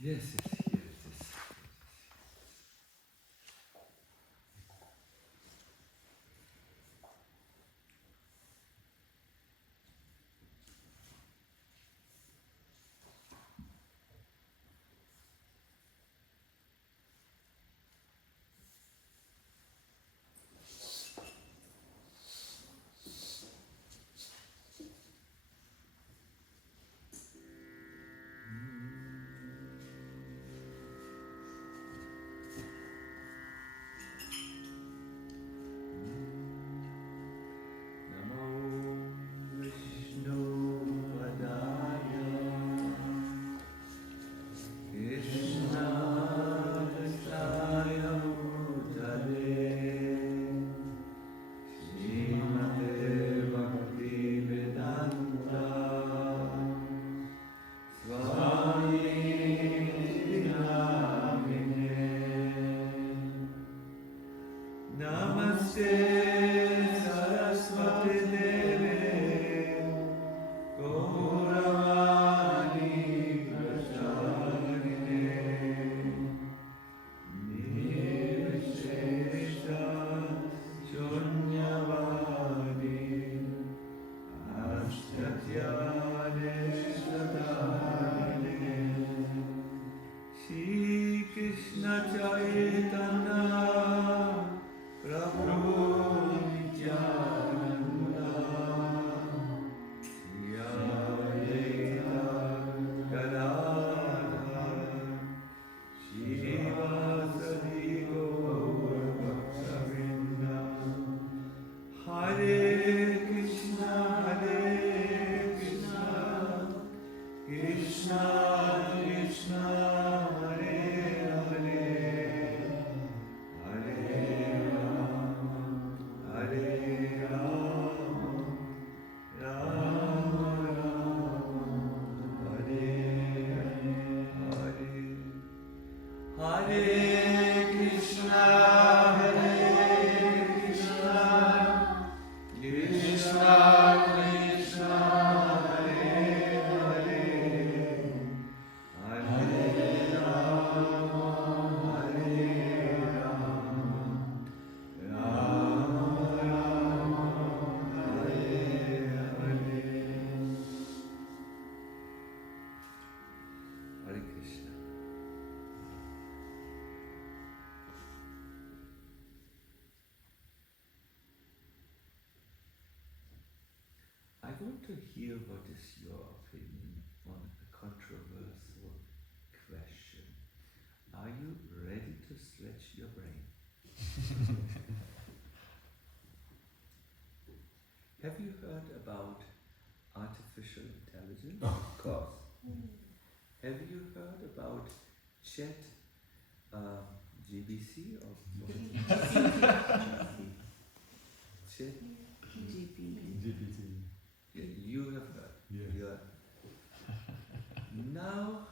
Yes, yes, here it is. I want to hear what is your opinion on a controversial question. Are you ready to stretch your brain? Have you heard about artificial intelligence? Of course. Have you heard about Chat GBC or what is it? Chat GPT. Yeah, you have heard. Yes. You are. Now,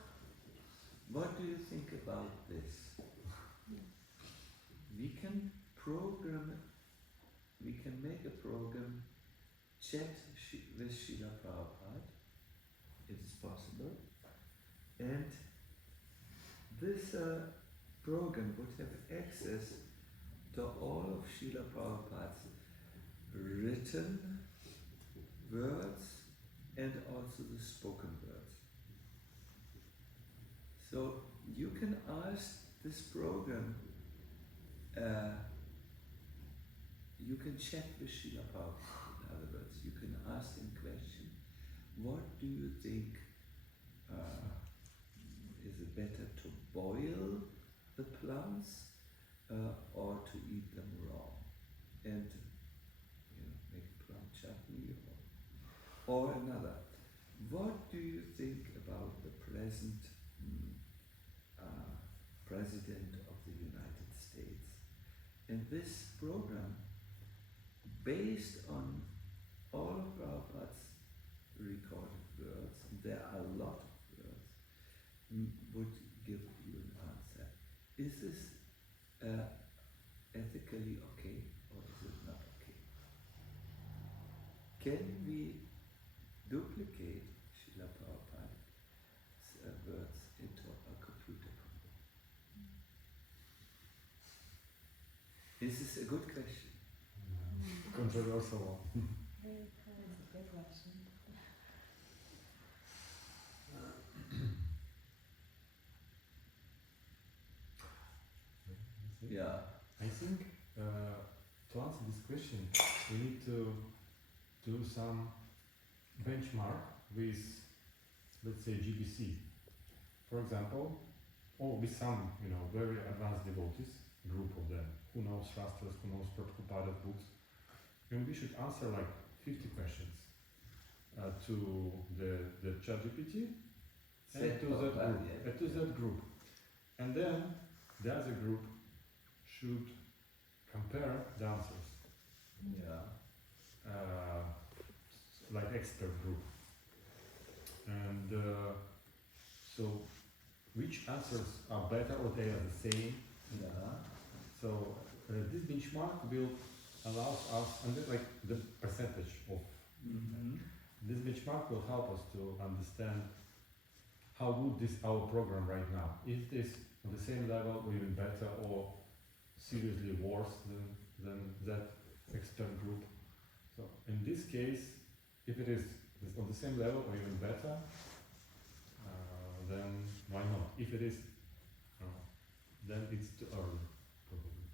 what do you think about this? We can make a program, chat with Srila Prabhupada, it is possible, and this program would have access to all of Srila Prabhupada's written words and also the spoken words. So you can ask this program, you can chat with Srila Prabhupada, in other words, you can ask him question, what do you think, is it better to boil the plants or to eat them raw? And make plum chutney or another. What do you think about the present President of the United States? And this program, based on all of Prabhupada's recorded words, and there are a lot of words, would give you an answer. Is this ethically okay or is it not okay? Can we duplicate Srila Prabhupada's words into a computer? This is a good question. Controversial one. Very cool. It's a good question. Yeah. I think to answer this question, we need to do some benchmark with, let's say, GBC, for example, or with some, very advanced devotees, group of them, who knows Shastras, who knows Prabhupada books, and we should answer like 50 questions to the ChatGPT and to that group, and then the other group should compare the answers. Yeah. Like expert group. And so which answers are better or they are the same? Yeah. So this benchmark will allow us, and then, like the percentage of this benchmark will help us to understand how good is our program right now. Is this on the same level or even better, or seriously worse than that expert group? So in this case, if it is on the same level or even better, then why not? If it is, then it's too early, probably.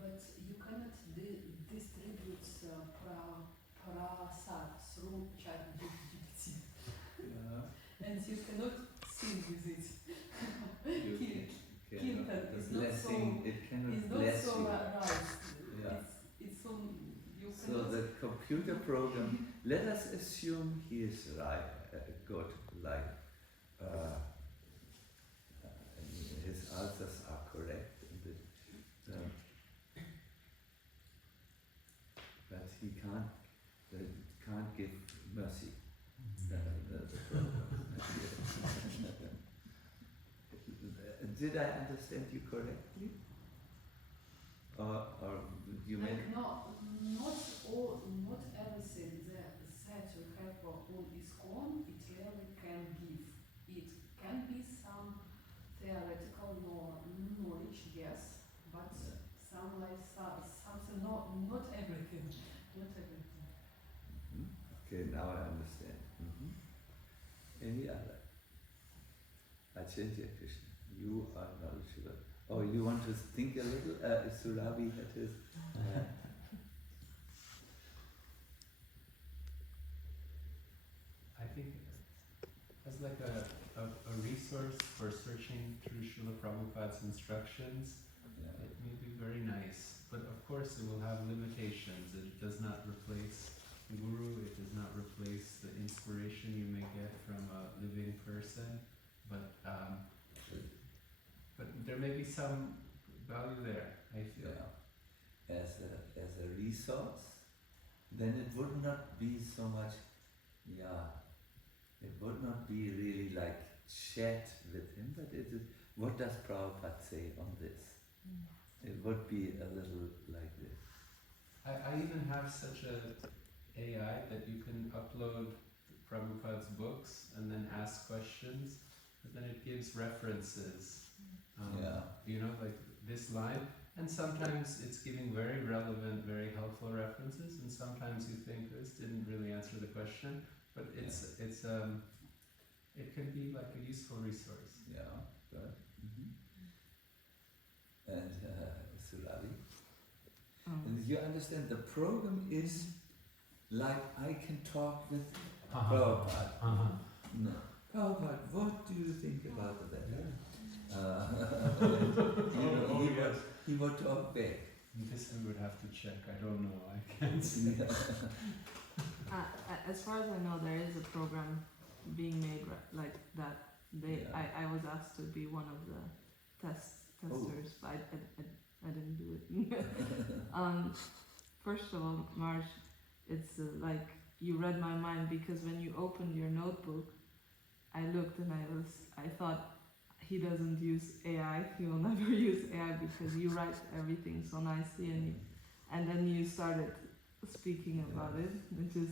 But you cannot distribute prasad through ChatGPT, and you cannot sing with it. Kirtan is not so. It cannot It's not bless so you. right. Yeah. It's so you So cannot. the computer program, let us assume he is right, good, like his answers are correct, but he can't give mercy. The program. Did I understand you correctly? Or you meant? Not everything that you have on ISKCON, it really can give. It can be some theoretical knowledge, yes, but something, not everything, not everything. Okay, now I understand. Any other? Achintya Krishna, you are knowledgeable. Oh, you want to think a little? Surabi had his. I think as like a resource for searching through Srila Prabhupada's instructions, it may be very nice. But of course it will have limitations. It does not replace the Guru, it does not replace the inspiration you may get from a living person. But there may be some value there, I feel. Yeah. As a resource, then it would not be so much, it would not be really like chat with him, but it is, what does Prabhupada say on this? It would be a little like this. I even have such a AI that you can upload Prabhupada's books and then ask questions, but then it gives references. Like this line, and sometimes it's giving very relevant, very helpful references, and sometimes you think this didn't really answer the question, but it can be like a useful resource. Yeah, good. And Surabi? And you understand, the program is like I can talk with Prabhupada. No. Prabhupada, what do you think about that? He would talk back. This we would have to check. I don't know. I can't see. As far as I know, there is a program being made like that. I was asked to be one of the testers, but I didn't do it. First of all, Marge, it's like you read my mind, because when you opened your notebook, I looked and I thought, he doesn't use AI, he will never use AI, because you write everything so nicely, and then you started speaking about it, which is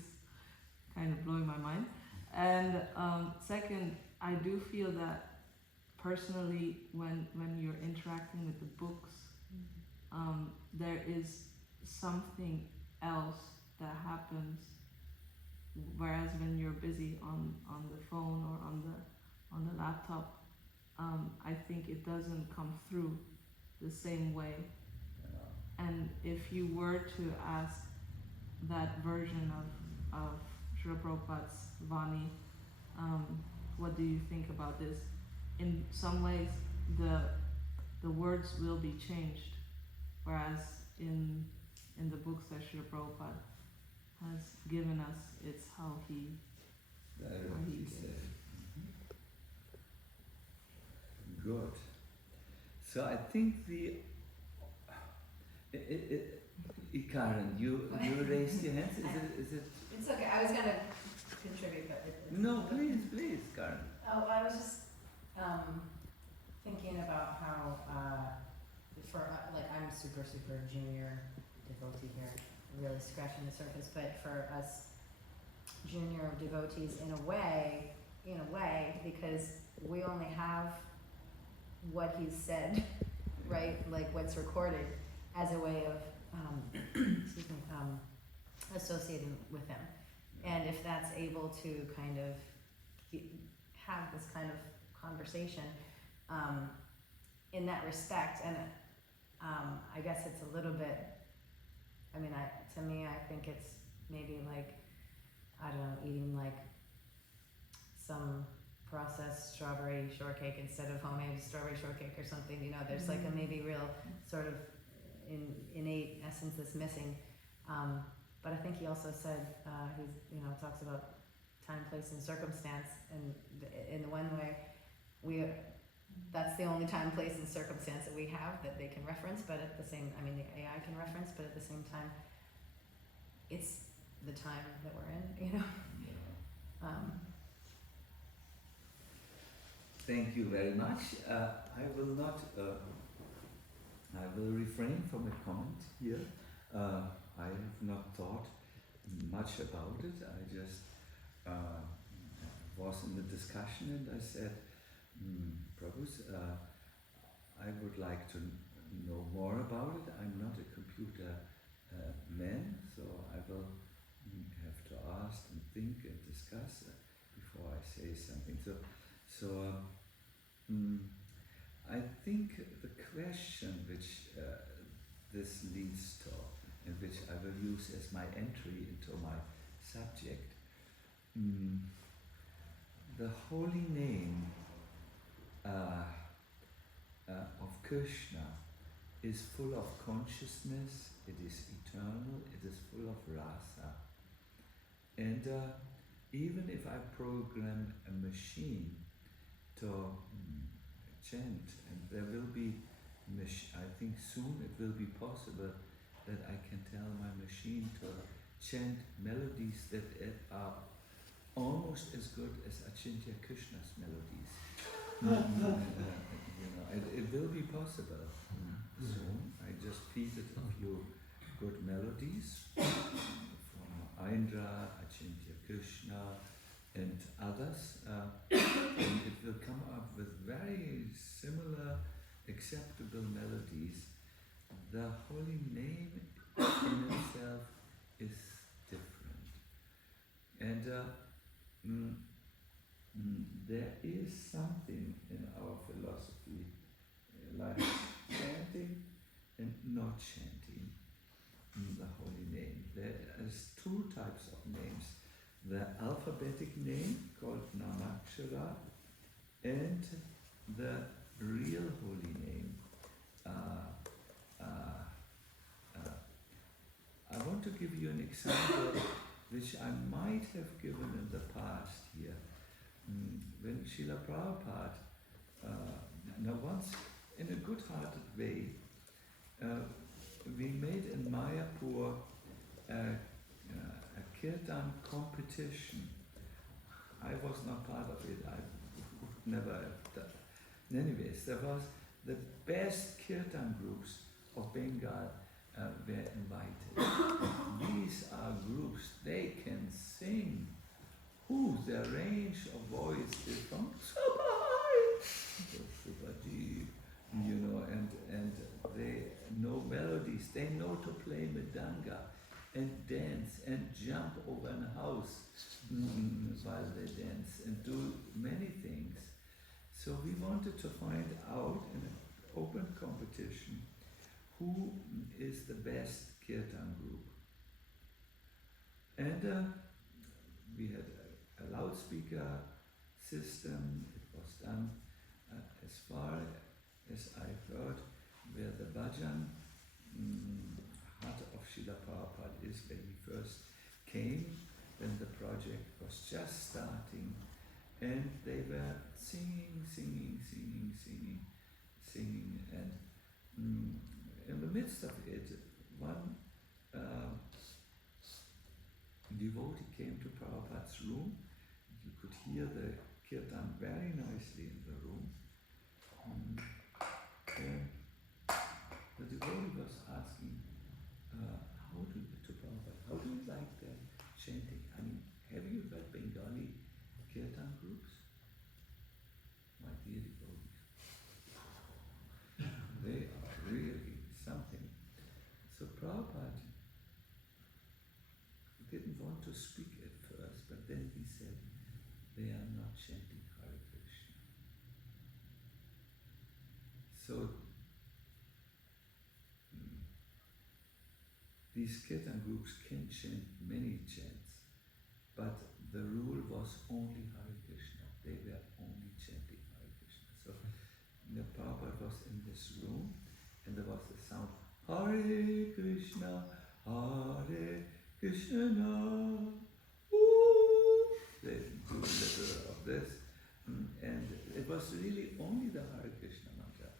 kind of blowing my mind. And second, I do feel that personally, when you're interacting with the books, there is something else that happens, whereas when you're busy on the phone or on the laptop, I think it doesn't come through the same way. And if you were to ask that version of Srila Prabhupada's Vani, what do you think about this? In some ways, the words will be changed, whereas in the books that Srila Prabhupada has given us, it's how he said. Good. So I think Karen, you raised your hands. Is it? It's okay. I was gonna contribute, but No, please, Karen. Oh, I was just thinking about how like I'm super junior devotee here, really scratching the surface. But for us junior devotees, in a way, because we only have what he's said, right? Like what's recorded, as a way of associating with him. And if that's able to kind of have this kind of conversation in that respect, and I guess it's a little bit, to me, I think it's maybe like, I don't know, eating like some processed strawberry shortcake instead of homemade strawberry shortcake or something, there's like a maybe real sort of innate essence that's missing. But I think he also said, he talks about time, place, and circumstance, and in the one way, that's the only time, place, and circumstance that we have that they can reference, but at the same, the AI can reference, but at the same time, it's the time that we're in, Thank you very much. I will refrain from a comment here. I have not thought much about it. I just was in the discussion and I said, Prabhus, I would like to know more about it. I'm not a computer man, so I will have to ask and think and discuss before I say something. So I think the question which this leads to, and which I will use as my entry into my subject, the holy name of Krishna is full of consciousness, it is eternal, it is full of rasa. And even if I program a machine to chant, and there will be, I think soon it will be possible that I can tell my machine to chant melodies that are almost as good as Achintya Krishna's melodies. It will be possible soon. I just feed it a few good melodies from Indra, Achintya Krishna, and others, and it will come up with very similar, acceptable melodies. The holy name in itself is different, and there is something in our philosophy like chanting and not chanting the holy name. There is two types of names. The alphabetic name called Namakshara and the real holy name. I want to give you an example which I might have given in the past here. When Srila Prabhupada, once in a good-hearted way, we made in Mayapur a Kirtan competition. I was not part of it, I would never have done. Anyways, there was the best Kirtan groups of Bengal were invited. These are groups, they can sing. Their range of voice is from so high and dance and jump over a house while they dance and do many things. So we wanted to find out in an open competition who is the best Kirtan group. And we had a loudspeaker system. It was done as far as I heard where the bhajan hut of Srila Prabhupada is, when he first came, when the project was just starting, and they were singing, and in the midst of it, one devotee came to Prabhupada's room. You could hear the Kirtan very nicely in the room. And the devotee was asking, to Prabhupada, how do you like the chanting? I mean, have you heard Bengali Kirtan groups? My dear devotees, they are really something. So Prabhupada didn't want to speak at first, but then he said, they are not chanting Hare Krishna. So these Kirtan groups can chant many chants, but the rule was only Hare Krishna. They were only chanting Hare Krishna. So the Prabhupada was in this room, and there was the sound, Hare Krishna, Hare Krishna, ooh. They do a little of this, and it was really only the Hare Krishna mantra.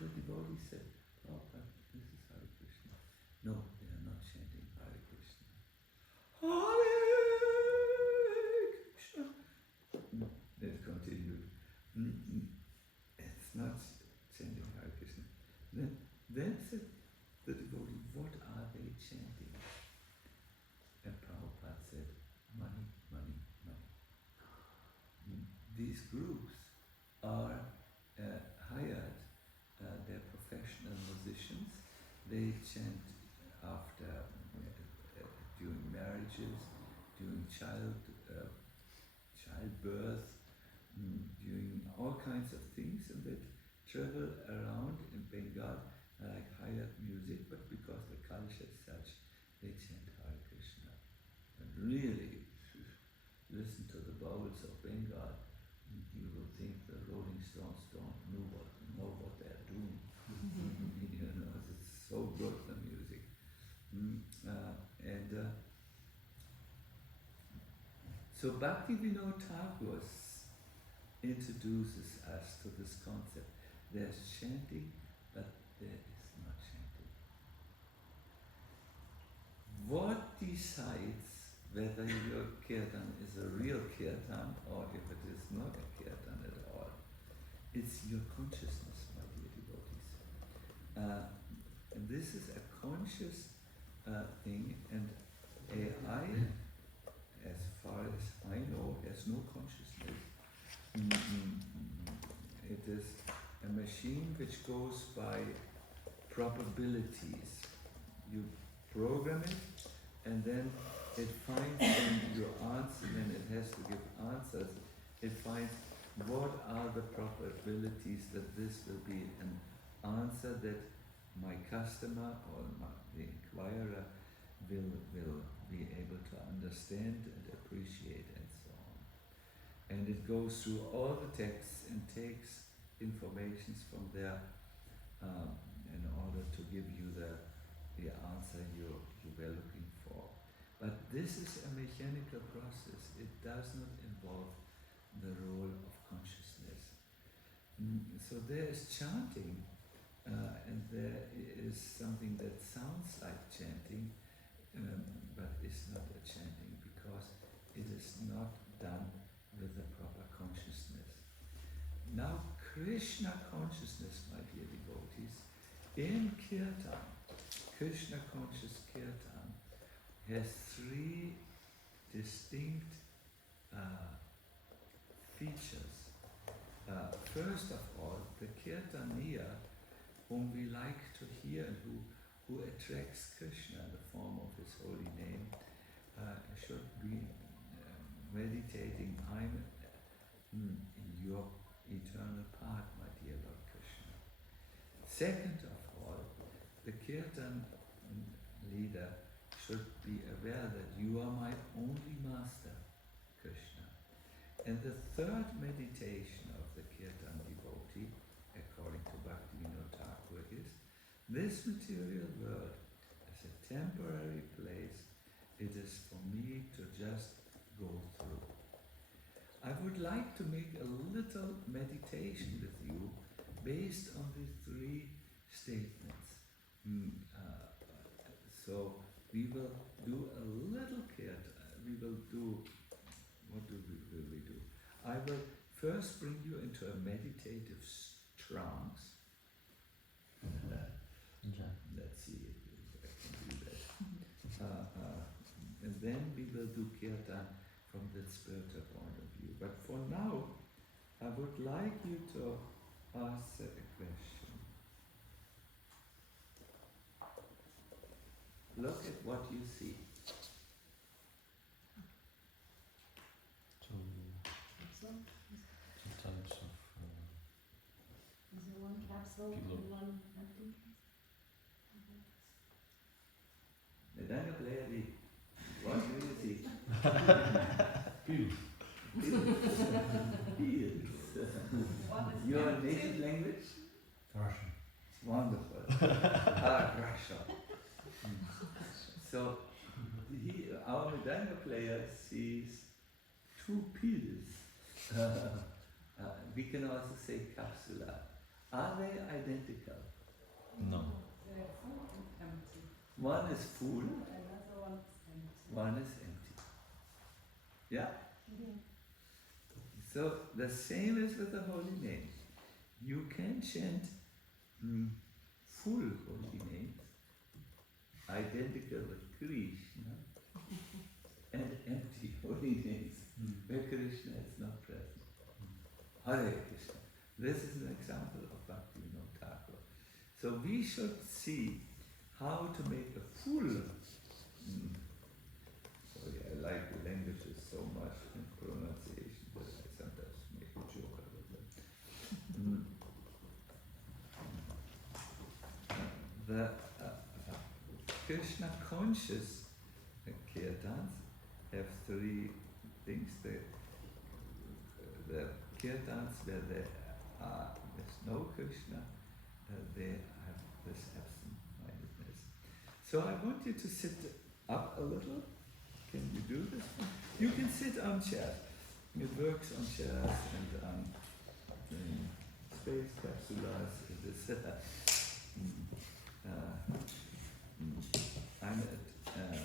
The devotee said, Prabhupada, this is Hare Krishna. No, they are not chanting Hare Krishna. Hare Krishna. Let's continue. It's not chanting Hare Krishna. Then said the devotee, what are they chanting? And Prabhupada said, money, money, money. These groups are hired, they're professional musicians. They chant after, during marriages, during childbirth, during all kinds of things, and they travel around in Bengal like hired music, but because the culture is such, they chant Hare Krishna. And really, listen to the bowls of Bengal, you will think the Rolling Stones don't know what they're doing. You know, it's so good, the music. So Bhaktivinoda Thakur introduces us to this concept. There's chanting, but there is not chanting. What decides whether your kirtan is a real kirtan or if it is not a kirtan at all? It's your consciousness, my dear devotees. And this is a conscious thing, and AI, as far as I know, has no consciousness. It is a machine which goes by probabilities. You program it, and then it finds when you answer, when it has to give answers, it finds what are the probabilities that this will be an answer that my customer or the inquirer will be able to understand and appreciate, and so on. And it goes through all the texts and takes informations from there in order to give you the answer you were looking for. But this is a mechanical process. It does not involve the role of consciousness. So there is chanting, and there is something that sounds like chanting, but is not a chanting because it is not done with the proper consciousness. Now, Krishna consciousness, my dear devotees, in Kirtan, Krishna conscious Kirtan has three distinct features. First of all, the Kirtaniya, whom we like to hear and who attracts Krishna in the form of his holy meditating, I'm in your eternal path, my dear Lord Krishna. Second of all, the Kirtan leader should be aware that you are my only master, Krishna. And the third meditation of the Kirtan devotee, according to Bhaktivinoda Thakur, is this material world is a temporary place. It is for me to just go through. I would like to make a little meditation with you based on these three statements. So we will do a little Kirtan. We will do, what will we do? I will first bring you into a meditative trance. Let's see if I can do that. And then we will do Kirtan from the spiritual point of view. But for now, I would like you to ask a question. Look at what you see. Two types of Is there one capsule Pillow. and one empty? Medanga player, what do you see? pills. One is Your empty. native language? Russian. Wonderful. Russia. So, our Medanga player sees two pills. We can also say capsula. Are they identical? No. They're full and empty. One is full, Another one is empty. one is empty. Yeah? So the same is with the holy name. You can chant full holy names, identical with Krishna, and empty holy names where Krishna is not present. Hare Krishna. This is an example of Bhaktivinoda Thakur. So we should see how to make a full. Sorry, I like the languages so much and pronunciation that I sometimes make a joke out of them. The Krishna conscious kirtans have three things. The kirtans where there's no Krishna, they have this absent-mindedness. So I want you to sit up a little. Can you do this? You can sit on chairs. It works on chairs and on space capsulas.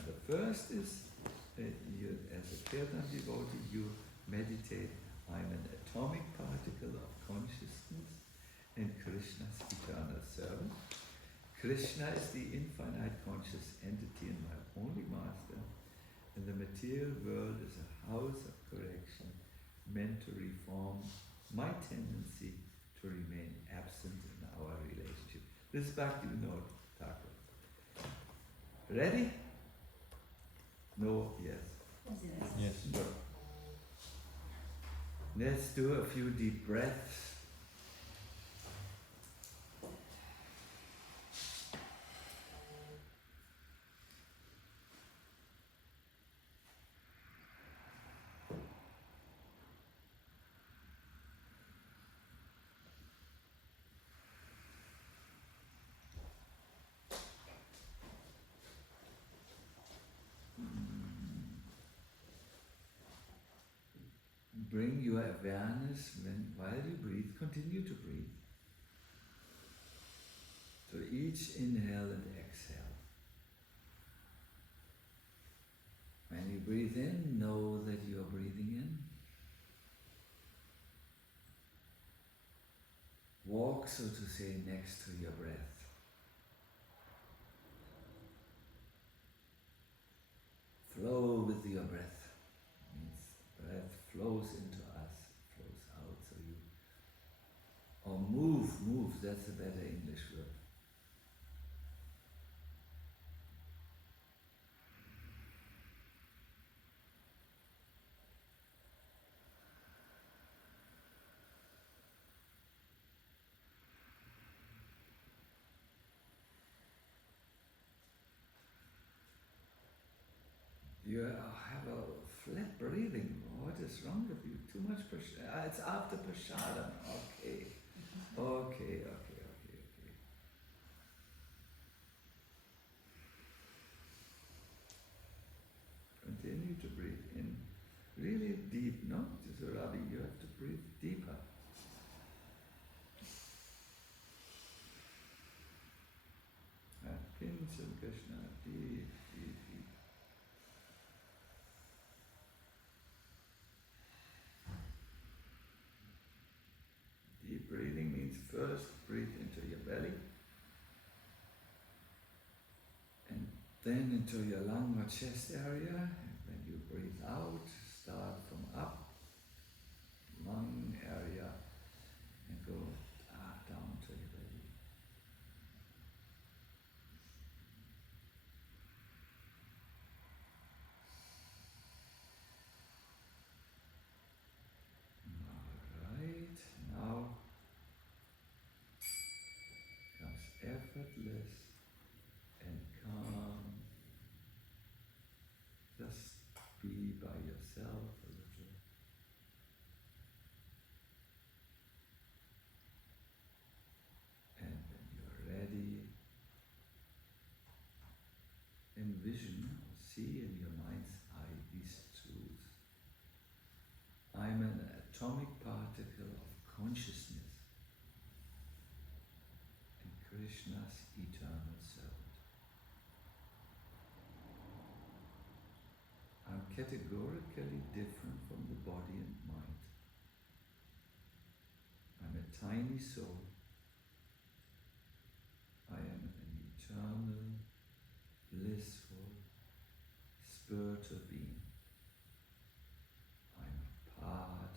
The first is, you, as a Kirtan devotee, you meditate, I'm an atomic particle of consciousness and Krishna's eternal servant. Krishna is the infinite conscious entity and my only master, and the material world is a house of correction meant to reform my tendency to remain absent in our relationship. This is Bhaktivinoda Thakur. Ready? No, yes. Yes. Good. Let's do a few deep breaths. Bring your awareness while you breathe, continue to breathe. So each inhale and exhale. When you breathe in, know that you are breathing in. Walk, so to say, next to your breath. Flow with your breath. Breath flows into us, flows out, so you, or move, that's a better English word. You have a flat breathing. What is wrong with you? Too much prashadam. It's after prashadam. Okay. Okay. Continue to breathe in really deep, no? So Ravi, you have to breathe deeper. Attention Krishna, deep. Deep breathing means first breathe into your belly and then into your lung or chest area. And when you breathe out, start from up, lung area, and go down to your belly. Alright, now comes effortless and calm. Just be by yourself a little. And when you're ready, envision or see in your mind's eye these truths. I'm an atomic particle of consciousness and Krishna's eternal servant. I'm categorically different from the body and mind. I'm a tiny soul. I am an eternal, blissful, spiritual being. I'm a part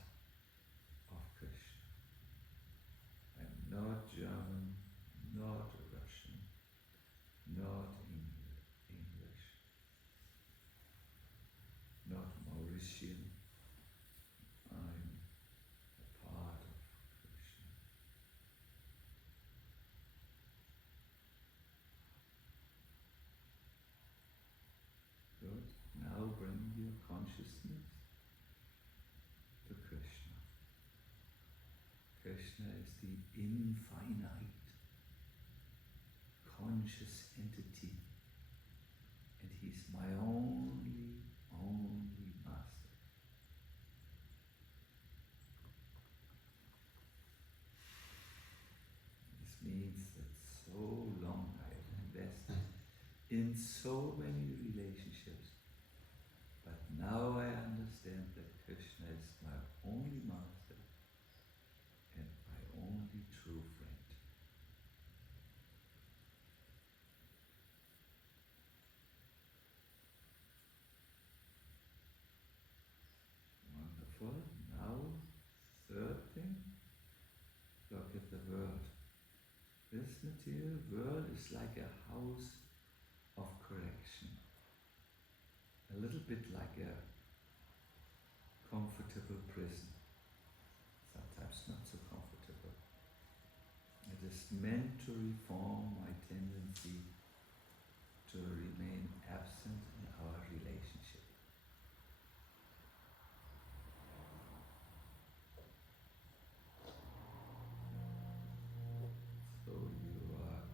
of Krishna. I'm not German, not Russian, not English, not Mauritian. I'm a part of Krishna. Good. Now bring your consciousness to Krishna. Krishna is the infinite, conscious entity, and he's my only master. This means that so long I have invested in so many relationships, but now I understand that Krishna is my only master and my only true friend. Wonderful. Now, third thing, look at the world. This material world is like a house of correction. A little bit like a comfortable prison. Sometimes not so comfortable. It is meant to reform my tendency to remain absent in our relationship. So you are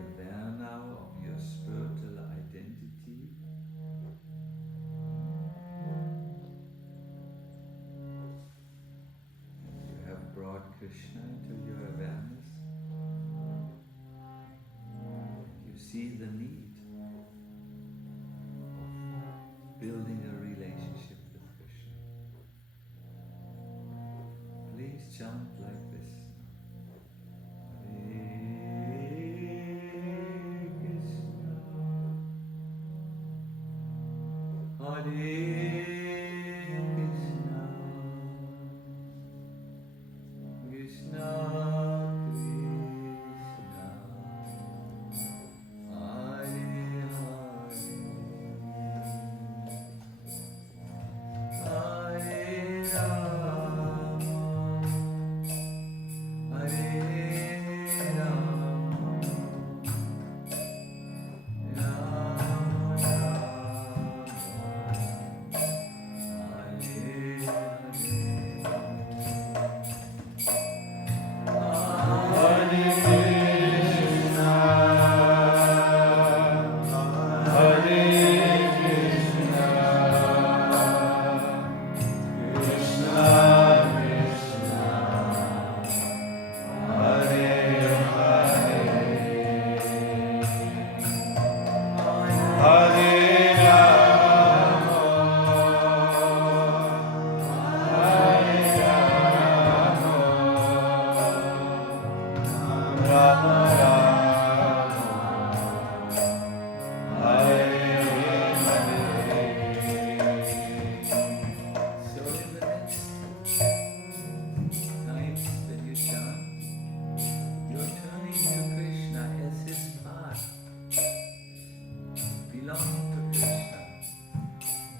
aware now of your spiritual identity. You have brought Krishna into your awareness. You see the need of building a relationship with Krishna. Please chant like this. Hare Krishna, Krishna Krishna, Hare Hare, Hare Rama, Hare Rama, Rama Rama. belong to Krishna,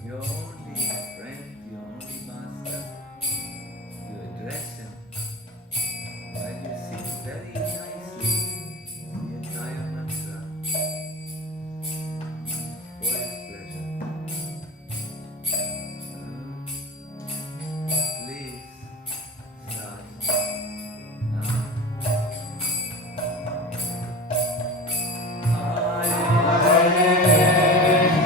your only friend, your only master. You address him while you sing very nicely the entire mantra for his pleasure. Please start now. Hare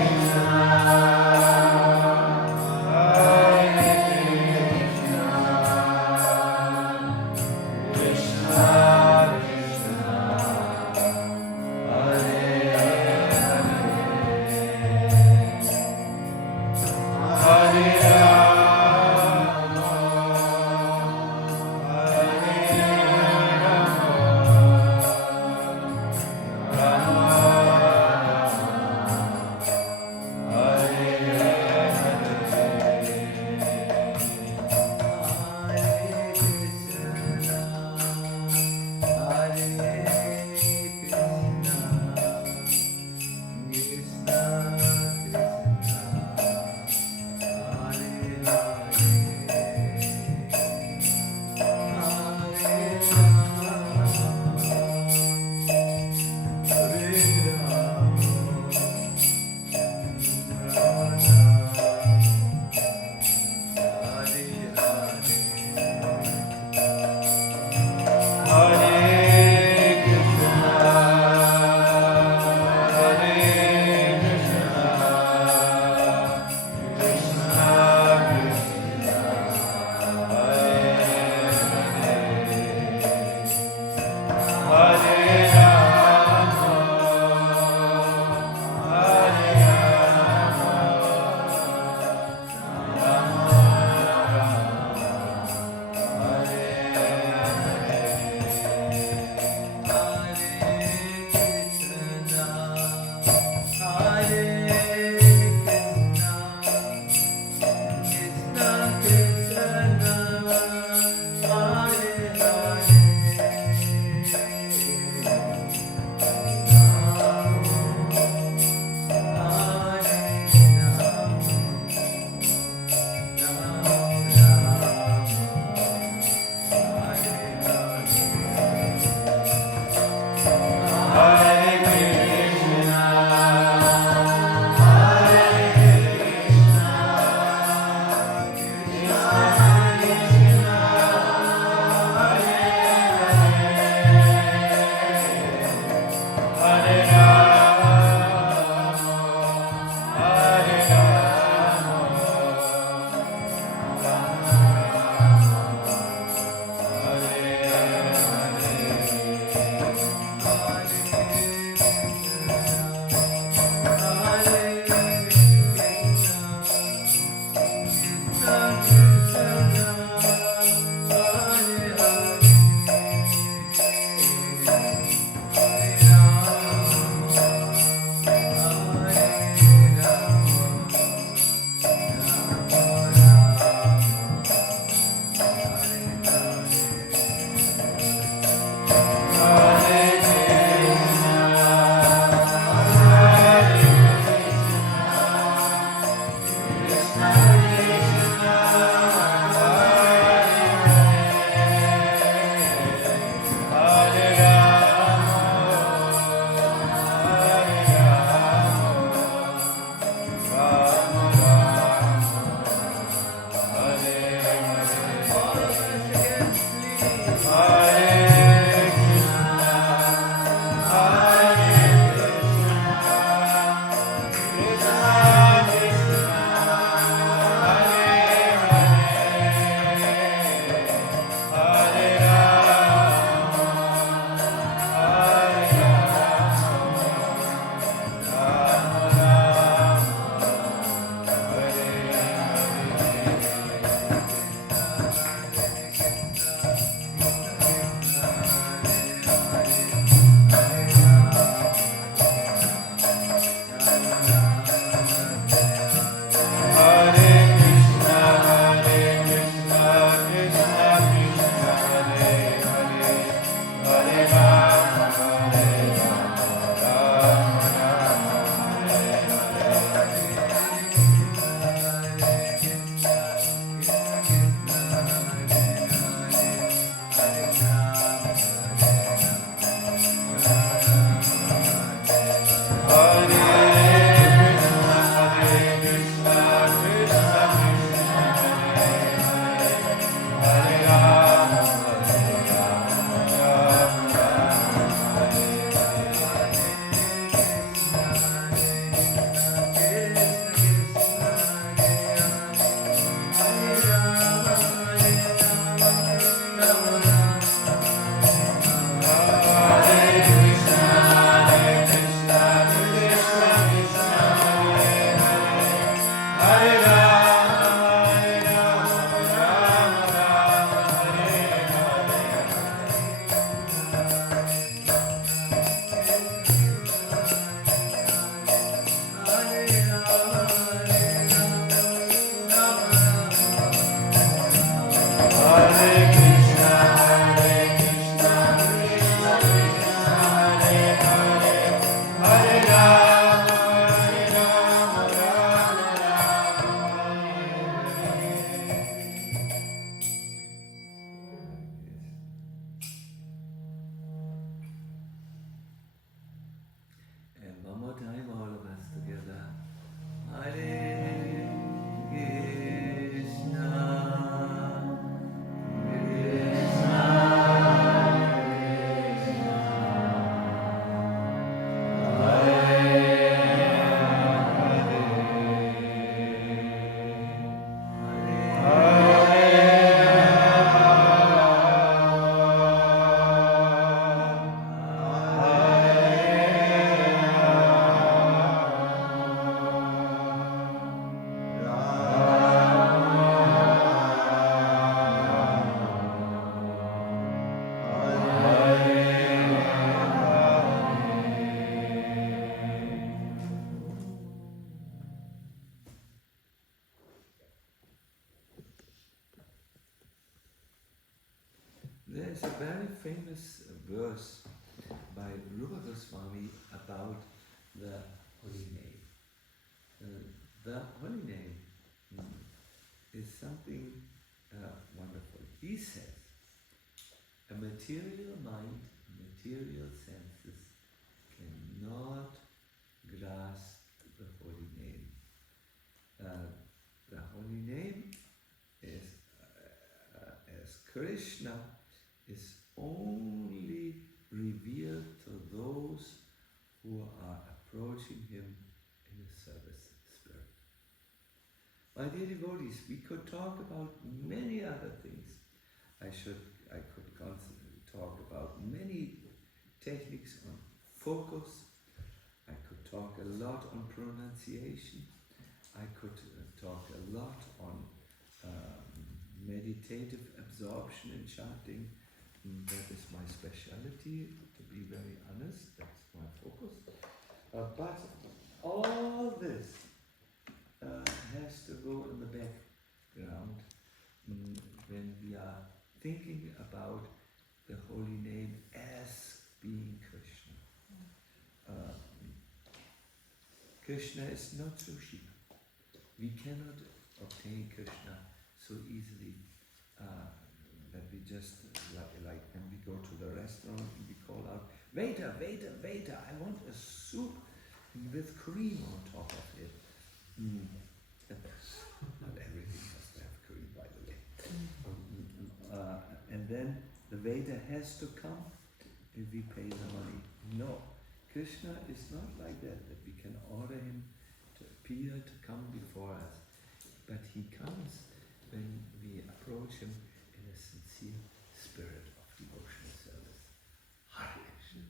There's a very famous verse by Swami about the holy name. The holy name is something wonderful. He says, a material mind, material senses cannot grasp the holy name. The holy name is, as Krishna, is only revealed to those who are approaching him in a service spirit. My dear devotees, we could talk about many other things. I could constantly talk about many techniques on focus. I could talk a lot on pronunciation. I could talk a lot on meditative absorption in chanting. That is my specialty, to be very honest. That's my focus. But all this has to go in the background when we are thinking about the holy name as being Krishna. Krishna is not so cheap. We cannot obtain Krishna so easily that we just, like when we go to the restaurant and we call out, waiter, waiter, waiter, I want a soup with cream on top of it. Not everything has to have cream, by the way. And then the waiter has to come if we pay the money. No, Krishna is not like that we can order him to appear, to come before us. But he comes when we approach him in a sincere spirit of devotional service. Hare Krishna.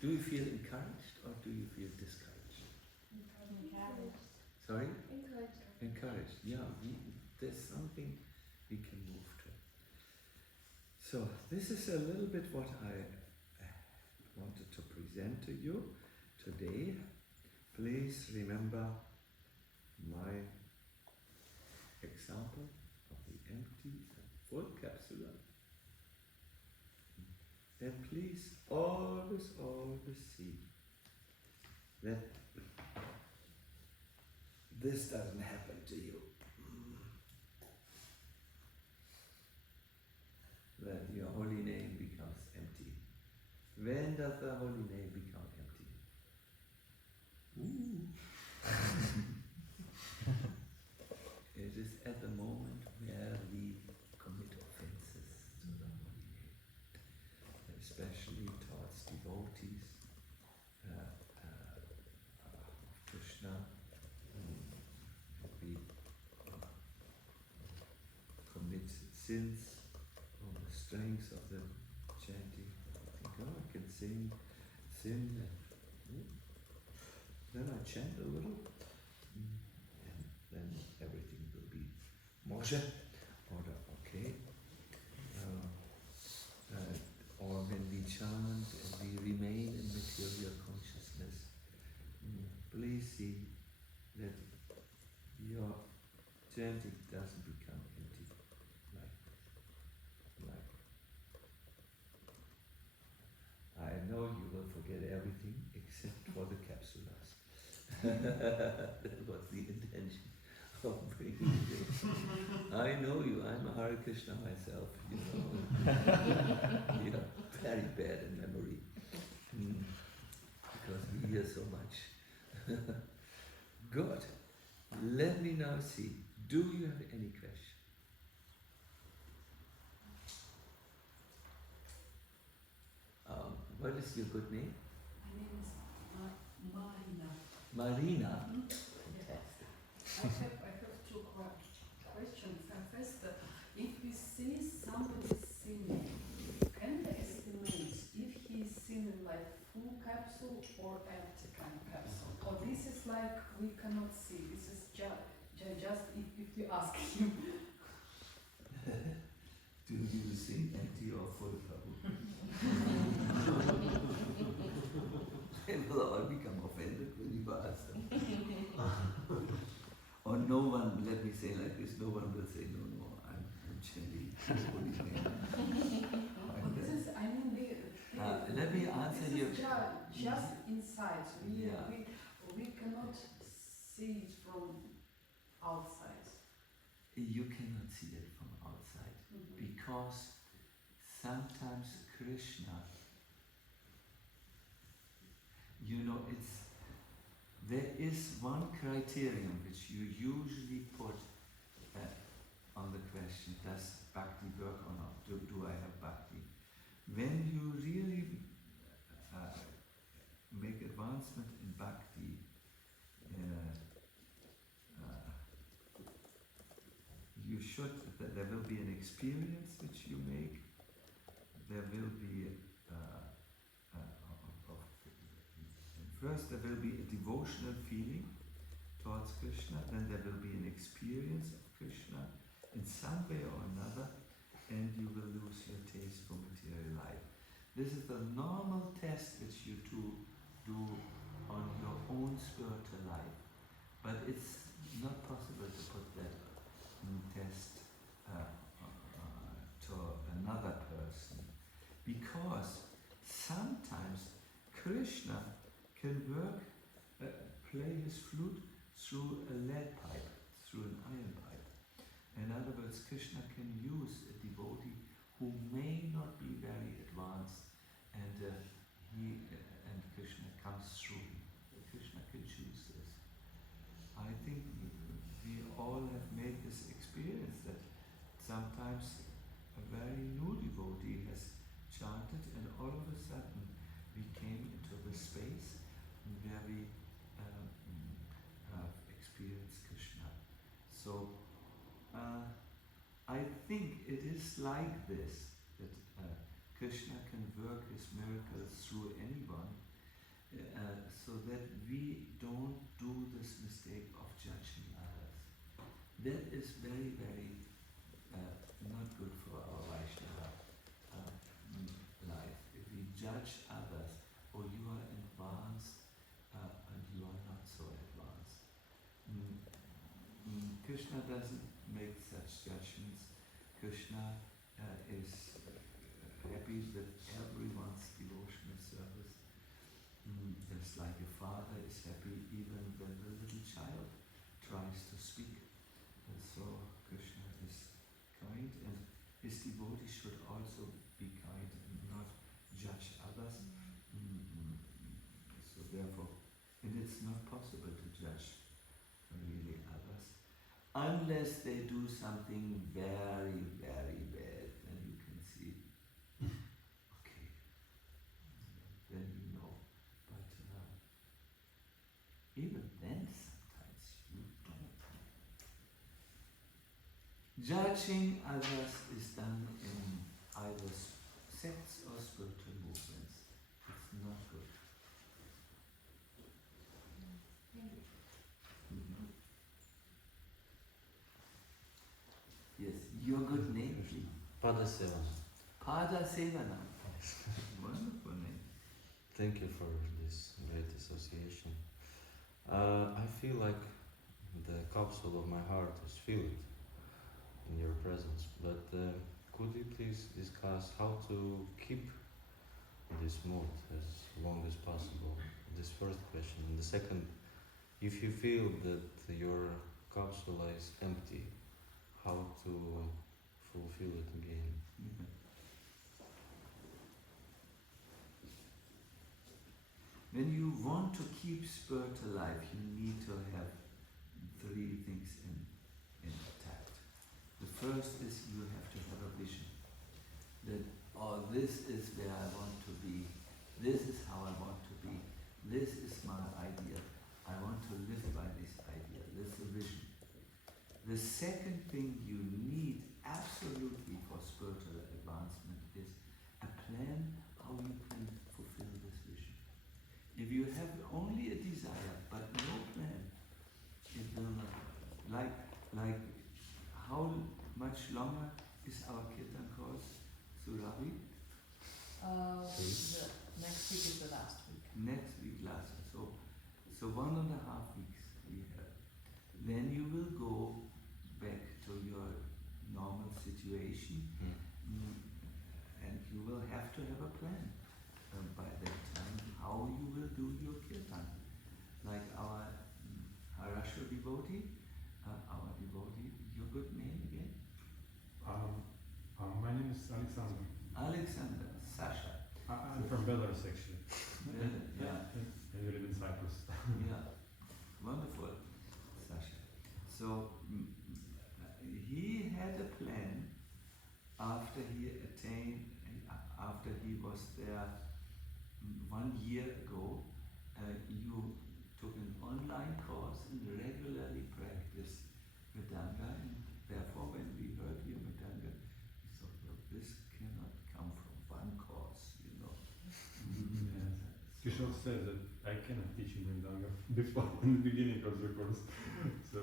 Do you feel encouraged or do you feel discouraged? Encouraged. Sorry? Encouraged. Encouraged. Yeah, there's something we can move to. So this is a little bit what I wanted to present to you today. Please remember my example of the empty and full capsule. And please always, always see that this doesn't happen to you. That your holy name becomes empty. When does the holy name become empty? It is at the moment where we commit offenses to the holy name, especially towards devotees of Krishna. We commit sins on the strength of the chanting. I think, I can sin, and then I chant a little, and then everything will be Moshe, or okay. Or when we chant and we remain in material consciousness, please see that your chanting doesn't become empty. Like I know you will forget everything except for the capsulas. That was the intention of bringing it. I know you, I'm a Hare Krishna myself, you know. You're very bad in memory. Because we hear so much. Good. Let me now see. Do you have any question? What is your good name? My name is Marina. Marina. Fantastic. I have two questions. First, if we see somebody singing, can we estimate if he's singing like full capsule or empty kind of capsule? Or this is like we cannot see. This is just if you ask him. Do you sing empty or full trouble? They will all become offended when you ask them. Or no one, let me say like this, no one will say, no, I'm chanting the holy name. let me answer this you. is just inside. Yeah. We cannot see it from outside. You cannot see it from outside because sometimes Krishna, there is one criterion which you usually put on the question, does bhakti work or not? Do I have bhakti? When you really make advancement in bhakti, you should, there will be an experience which you make, there will be first there will be a devotional feeling towards Krishna, then there will be an experience of Krishna in some way or another, and you will lose your taste for material life. This is the normal test which you do on your own spiritual life, but it's not possible to put that test to another person, because sometimes Krishna can play his flute through a lead pipe, through an iron pipe. In other words, Krishna can use a devotee who may not be very advanced, and Krishna comes through him. Krishna can choose this. I think we all have made this experience that sometimes a very new devotee has chanted, and all of a sudden we came into the space where we experienced Krishna. So I think it is like this, that Krishna can work his miracles through anyone, so that we don't do this mistake of judging others. That is very, very not good for our Vaishnava life. If we judge others, or you are advanced and you are not so advanced. Krishna doesn't make such judgments. Krishna is happy with everyone's devotional service. Just like a father is happy even when the little child tries to speak. And so Krishna is kind, and his devotees should also be kind and not judge others. So therefore, and it's not possible to judge really others unless they do something very, very bad. Then you can see, okay, then you know. But even then, sometimes you don't. Judging others is done in either sects or spiritual movements. It's not good. Yes, your good name, please. Padaseva. Pada Sevana. Wonderful name. Thank you for this great association. I feel like the capsule of my heart is filled in your presence, but could you please discuss how to keep this mood as long as possible? This first question. And the second, if you feel that your capsule is empty, how to fulfill it again? When you want to keep spirit alive, you need to have three things intact. The first is you have to have a vision. That, this is where I want to be. This is how I want to be. This is my idea. I want to live by this idea. This is a vision. The second thing you need absolutely for spiritual advancement is a plan how you can fulfill this vision. If you have only a desire but no plan, it will not. Like how much longer is our Kirtan course, Surabi? The next week is the last week. Next week, last. So 1.5 weeks we have. Then you will go back to your normal situation, and you will have to have a plan devotee, our devotee. Your good name again? My name is Alexander. Alexander, Sasha. I'm from Belarus actually. Yeah, I live in Cyprus. yeah, wonderful, Sasha. So he had a plan after he attained, after he was there 1 year ago. You took an online course and regularly practiced Vedanta, and therefore when we heard your Vedanta, we thought, well, this cannot come from one course, you know. Kishore says that I cannot teach him Vedanta before in the beginning of the course. So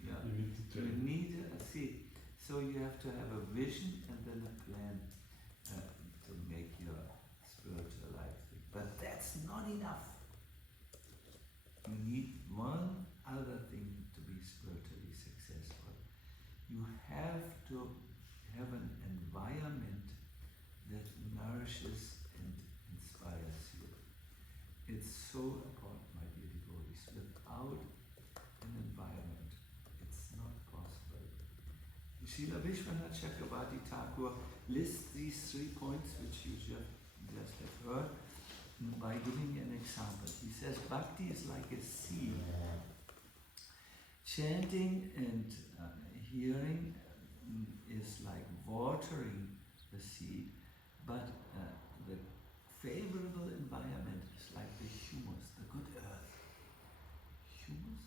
Yeah. you need to You train. need see. So you have to have a vision and then a plan to make your spiritual life. But that's not enough. You need one other thing to be spiritually successful. You have to have an environment that nourishes and inspires you. It's so important, my dear devotees. Without an environment, it's not possible. Srila Vishwanath Chakravarti Thakur lists these 3 points which you just have heard by giving an example. He says bhakti is like a seed. Chanting and hearing is like watering the seed, but the favorable environment is like the humus, the good earth. Humus?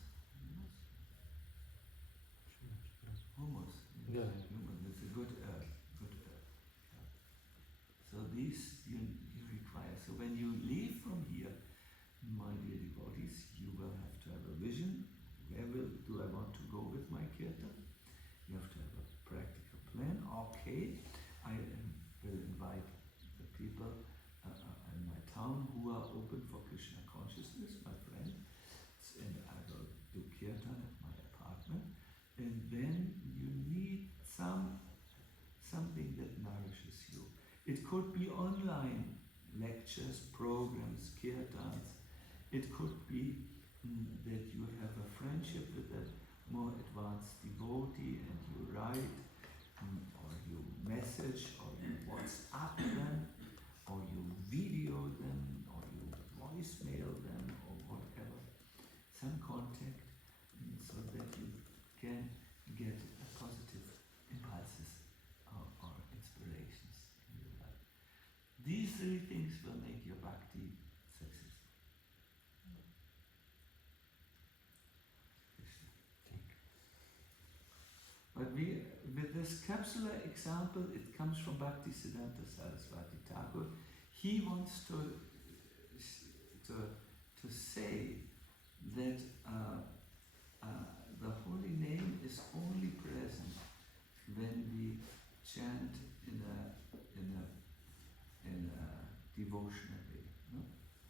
Humus. Yeah. Humus. It's a good earth. Good earth. Yeah. So these you require. So when you leave from here, my dear devotees, you will have to have a vision. Where do I want to go with my kirtan? You have to have a practical plan. Okay, I will invite the people in my town who are open for Krishna consciousness, my friend, and I will do kirtan at my apartment. And then you need something that nourishes you. It could be online lectures, programs, kirtans. It could be that you have a friendship with a more advanced devotee and you write, or you message, or you WhatsApp them, or you video them, or you voicemail them, or whatever. Some contact, so that you can get positive impulses or inspirations in your life. These 3 things will make your bhakti successful. But with this capsular example, it comes from Bhaktisiddhanta Saraswati Thakur. He wants to say that the holy name is only present when we chant in a devotional way. No?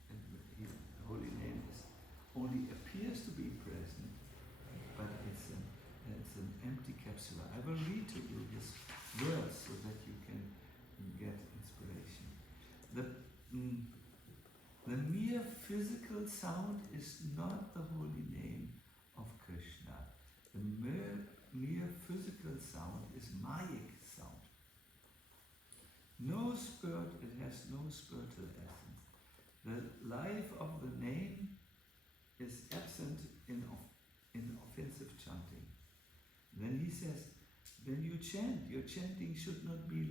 And the holy name only appears to be present, but it's an empty capsule. I will read to you his words so that you can get inspiration. The mere physical sound is not the holy name of Krishna. The mere physical sound is Mayic sound. No spirit, it has no spiritual essence. The life of the name is absent in offensive chanting. Then he says, when you chant, your chanting should not be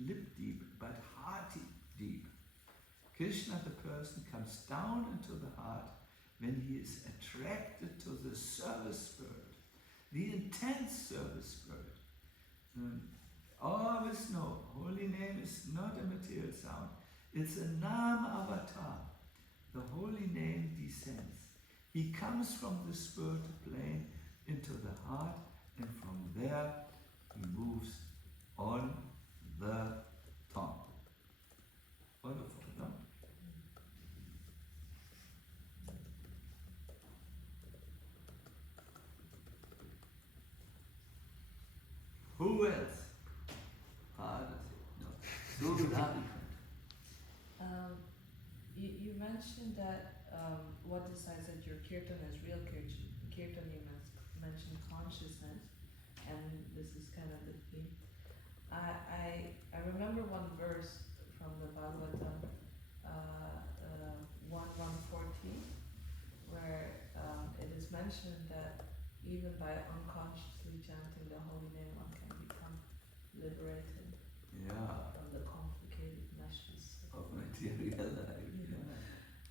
lip deep, but heart deep. Krishna, the person, comes down into the heart when he is attracted to the service spirit, the intense service spirit. Always know, holy name is not a material sound. It's a Nam avatar. The holy name descends. He comes from the spiritual plane into the heart, and from there he moves on the tongue. Wonderful, no? Who else? No. You mentioned that what decides that your kirtan is real kirtan, you and this is kind of the theme. I remember one verse from the Bhagavatam, 1:114, where it is mentioned that even by unconsciously chanting the holy name, one can become liberated Yeah, from the complicated meshes of material life. Yeah.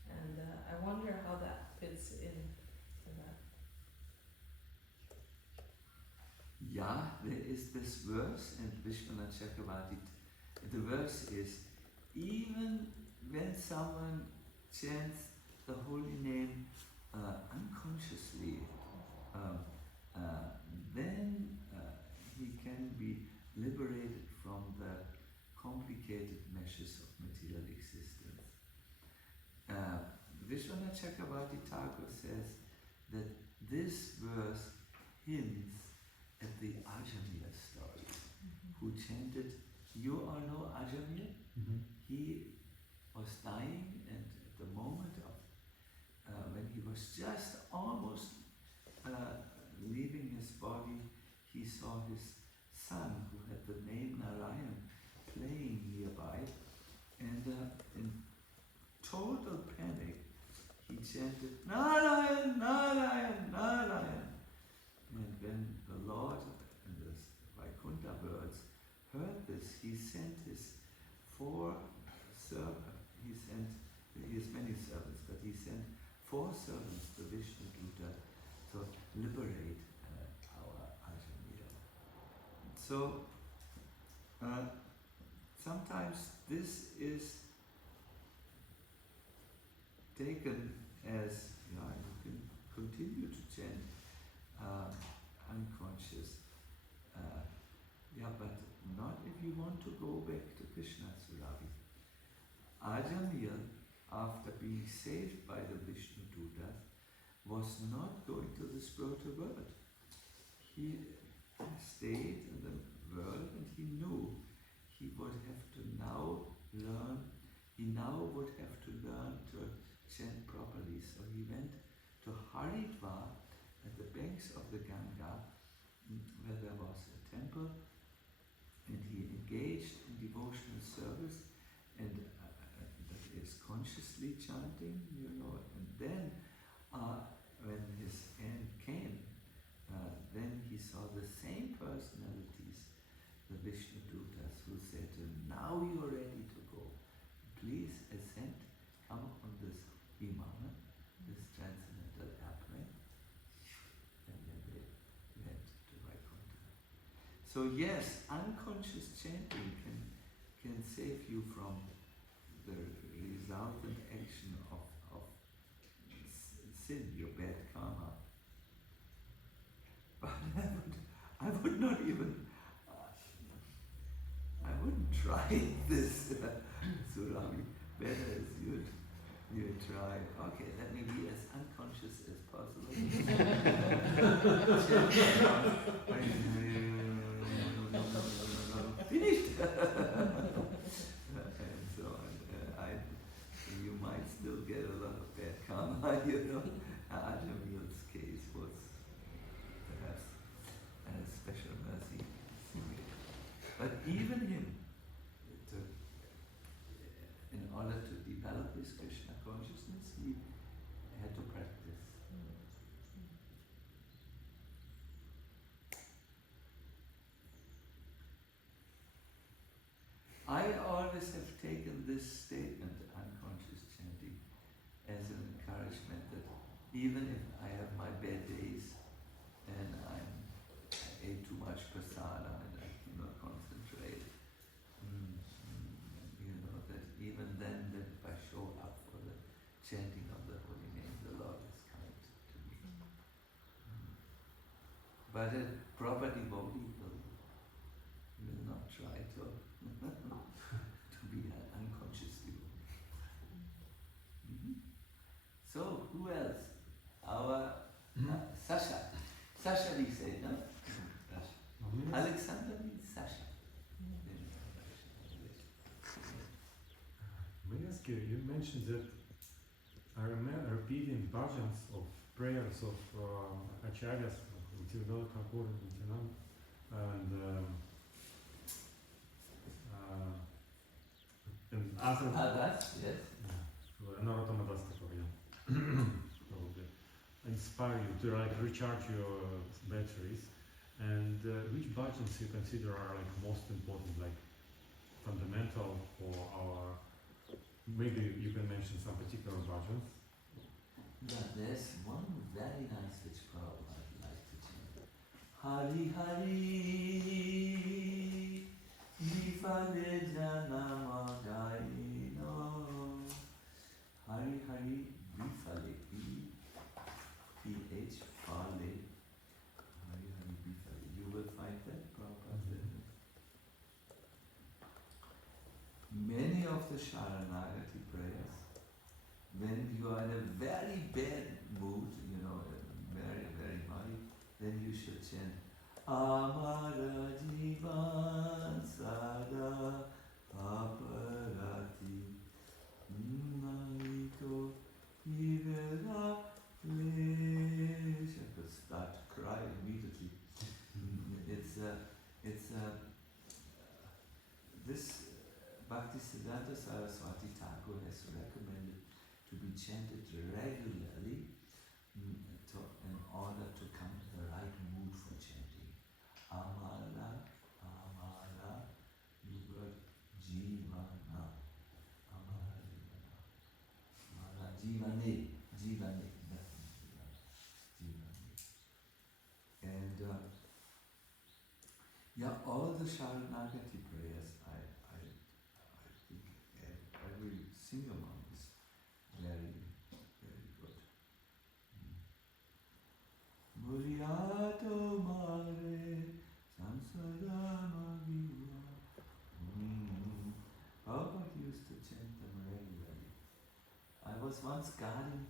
And I wonder how that fits in to that. Yeah, there is this verse, and Vishwanath Chakravarti, the verse is, even when someone chants the holy name unconsciously, then he can be liberated from the complicated meshes of material existence. Vishwanath Chakravarti Thakur says that this verse hints at the Ajamil story, who chanted, you all know Ajamil? He was dying, and at the moment of when he was just almost leaving his body, he saw his son, who had the name Narayan, playing nearby, and in total panic, he chanted, Narayan, Narayan, Narayan. And when the Lord and the Vaikuntha birds heard this, he sent his 4 servants. He has many servants, but he sent 4 servants to Vishnu Duta to liberate our Ajamil. So sometimes this is taken as, you can continue to chant unconscious, but not if you want to go back to Krishna Suravi. Ajamil, after being saved by the Vishnu Dutas, was not going to the spiritual world. He stayed in the world, and he knew he would have to now learn, to chant properly. So he went to Haridwar at the banks of the Ganga, where there was a temple, and he engaged in devotional service, and that is consciously chanting, and then when his end came, then he saw the same personalities, the Vishnu Dutas, who said to him, now you're ready to go. Please ascend, come on this Vimana, this transcendental airplane, and then they went to Vaikuntha. So yes, unconscious chanting can save you from the resultant action of sin, your bad karma. But I would not even, I wouldn't try this, Surami. Better is you try, okay, let me be as unconscious as possible. Finished! And so on. You might still get a lot of bad karma, Ajamil's case was perhaps a special mercy. But even him, in order to develop his Krishna consciousness, he had to practice. I always have taken this statement, unconscious chanting, as an encouragement that even if I have my bad days and I ate too much prasada and I cannot concentrate, that even then, that if I show up for the chanting of the holy name, the Lord is kind to me. But a proper devotee will not try to be an unconscious devotee. So, who else? Our Sasha. Sasha we say, no? Alexander means Sasha. May I ask you, you mentioned that I remember repeating bhajans of prayers of acharyas, Nityananda Thakur and Nityananda, and other. That's, yes. Narodomadasta powiedział. Probably. Inspire you to like recharge your batteries, and which bhajans you consider are like most important, like fundamental for our. Maybe you can mention some particular bhajans. Yeah, there's one very nice which Prabhupada liked to chant. Hari Hari Nifale Janamadaino Hari Hari Bifale P-H Fale Hari Hari Bifale. You will find that Prabhupada said. Many of the Sharanagati prayers, when you are in a very bad mood, you know, very, very high, then you should chant Amara Jivan Sada Aparati Naito Ivela Flesh. I could start to cry immediately. This Bhaktisiddhanta Saraswati Thakur has recommended to be chanted regularly in order to come in the right mood for chanting. Amala, Amala, you word Jivana, Amala Jivana, Amala Jivane, Jivane, nothing Jivane. And yeah, all the Sharanagati prayers, I think every single one is very, very good. Muriato mare samsadama viva. Prabhupada used to chant them regularly. I was once guarding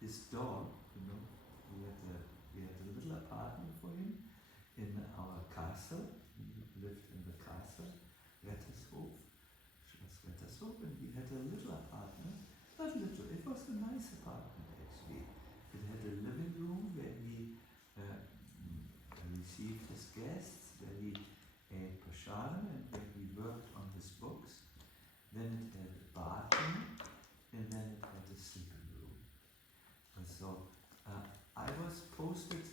his dog, you know. We had a little apartment for him in our castle. He lived in the castle, Radhadesh. And we had a little apartment, not little, it was a nice apartment actually. It had a living room where we received his guests, where we ate prasadam and where we worked on his books. Then it had a bathroom, and then it had a sleeping room. And so I was posted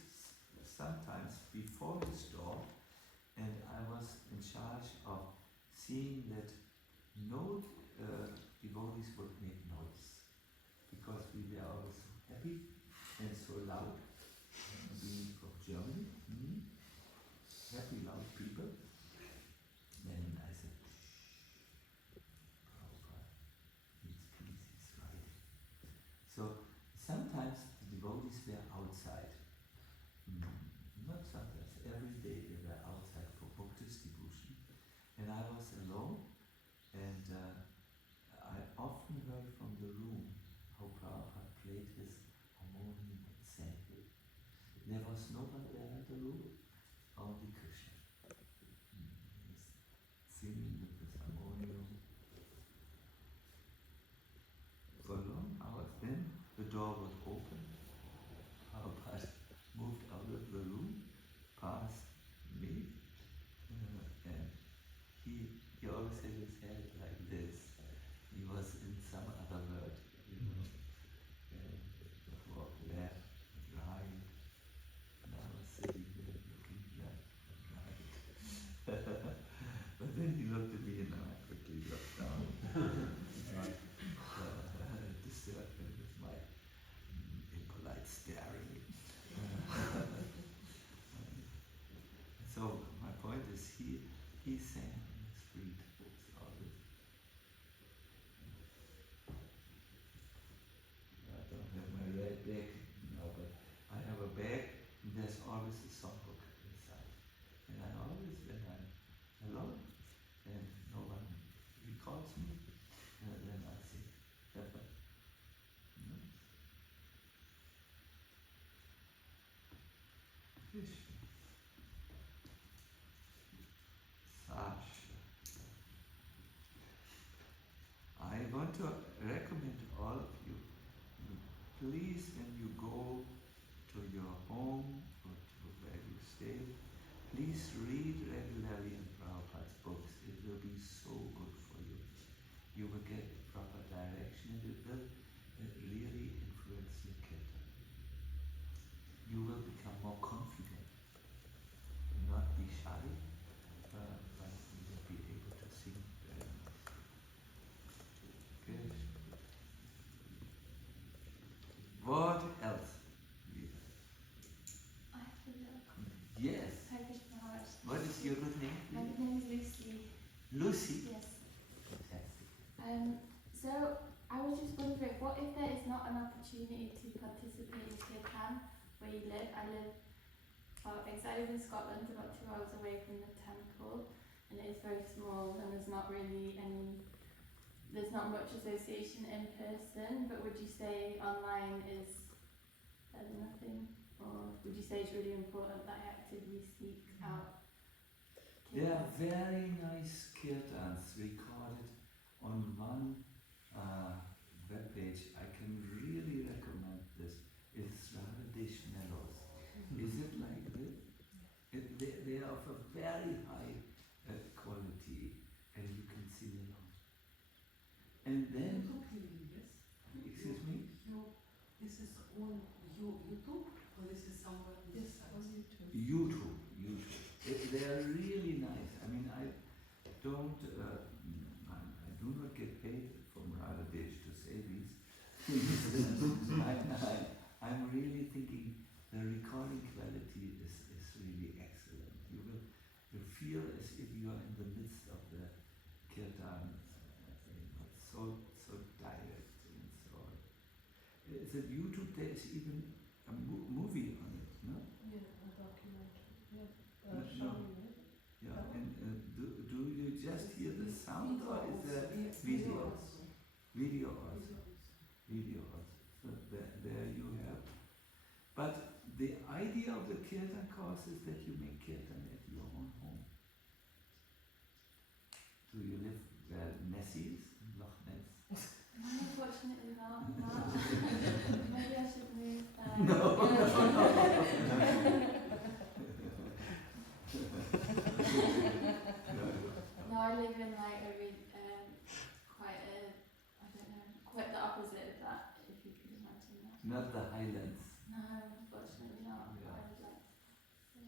sometimes before his door, and I was in charge of seeing that no devotees would make noise, because we were always so happy and so loud, being from Germany, happy loud people. Then I said, Prabhupada needs peace, he's writing. So sometimes the devotees were outside, not sometimes, every day they were outside for book distribution, and I was alone. And I often heard from the room how Prabhupada played his harmonium and sang. There was no one there in the room, only Krishna. He's singing with his harmonium for long hours. Then the door would open, Prabhupada moved out of the room, past me, and he always had his head like this. He was in some other world, you know. And walked left, right, and I was sitting there looking left and right. But then he looked at me and I quickly looked down. Disturbed him with my impolite staring. So my point is he sang on the street. It's always. I don't have my red bag now, but I have a bag and there's always a songbook inside. And I always, when I'm alone and no one recalls me, then I sing. Krishna. I want to recommend to all of you, please when you go to your home or to where you stay, please read regularly in Prabhupada's books. It will be so good for you. You will get proper direction and it will really influence your kirtan. You will become more confident, not be shy, but you will be able to sing very nicely. Good. What else? I have a look. Yes. Hare Krishna Maharaj. What is your good name? My please? name is Lucy. Lucy. Yes. Fantastic. So I was just wondering, what if there is not an opportunity to participate in Kirtan where you live? I live exactly in Scotland, about 2 hours away from the temple, and it is very small, and there's not much association in person. But would you say online is better than nothing, or would you say it's really important that I actively seek out There are Kirtan? very nice kirtans recorded on one webpage. I can really recommend this. It's Radhadesh Mellows. Is it like this? They are of a very high quality, and you can sing along. And then, excuse me? This is on YouTube, or this is somewhere on Yes, on YouTube. YouTube. They are really nice. I mean, I don't, I do not get paid from Radhadesh to say these things. I'm really thinking the recording quality is really excellent. You will feel as if you are in the midst of the kirtan. So direct and so on. Is it YouTube? There is even a movie on it, no? Yeah, a documentary. Yeah. No. Showing it. Yeah, and do you just hear the sound or is there Yes, video? also. Video also. Video also. Video also. So there you have. But the idea of the kirtan course is that you make kirtan at your own home. Do you live where Nessie is, in Loch Ness? No, unfortunately not. Maybe I should move there. No. No, I live in like quite the opposite of that, if you could imagine that. Not the Highlands. No, unfortunately not. Yeah. I would like to.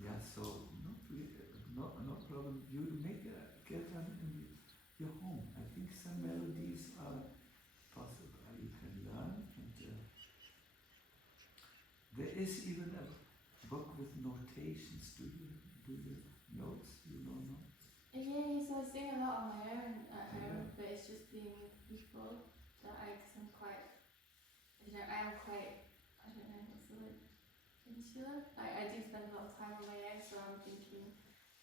Yeah, so no problem. You make a kirtan in your home. I think some melodies are possible. You can learn, and there is even a book with notations. Do you notes? You know notes? Yeah, so I sing a lot on my own at home, Yeah. but it's just being with people that cause I'm quite, I am quite, I don't know what's the word, insular. I do spend a lot of time on my own, so I'm thinking,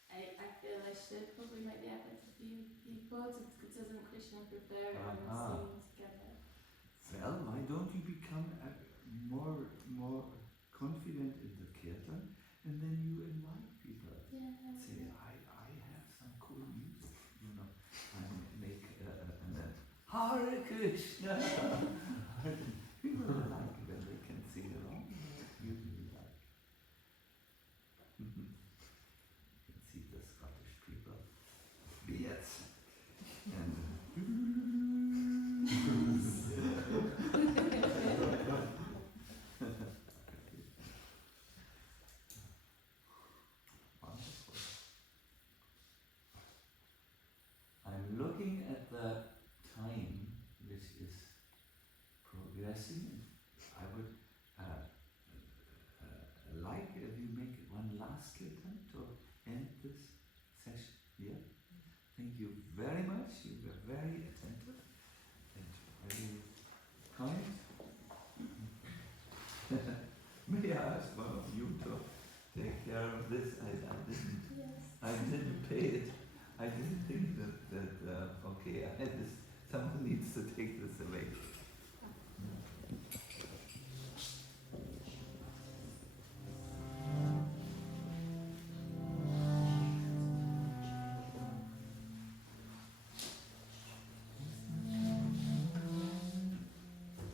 I feel I should probably make the effort to be with people. Doesn't Krishna prefer it when we're singing together? Well, why don't you become more confident in the kirtan, and then you invite people. Yeah. Say, I have some cool music, you know. I make Hare Krishna. People like it when they can sing along. Usually like. You can see the Scottish people. Beards. And wonderful. I'm looking at the time, which is progressing. I would like if you make one last kirtan to end this session here. Thank you very much. You were very attentive and very kind. May I ask one of you to take care of this? I didn't pay it. I didn't think that okay, someone needs to take this away.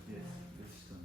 Yes, Vishnu.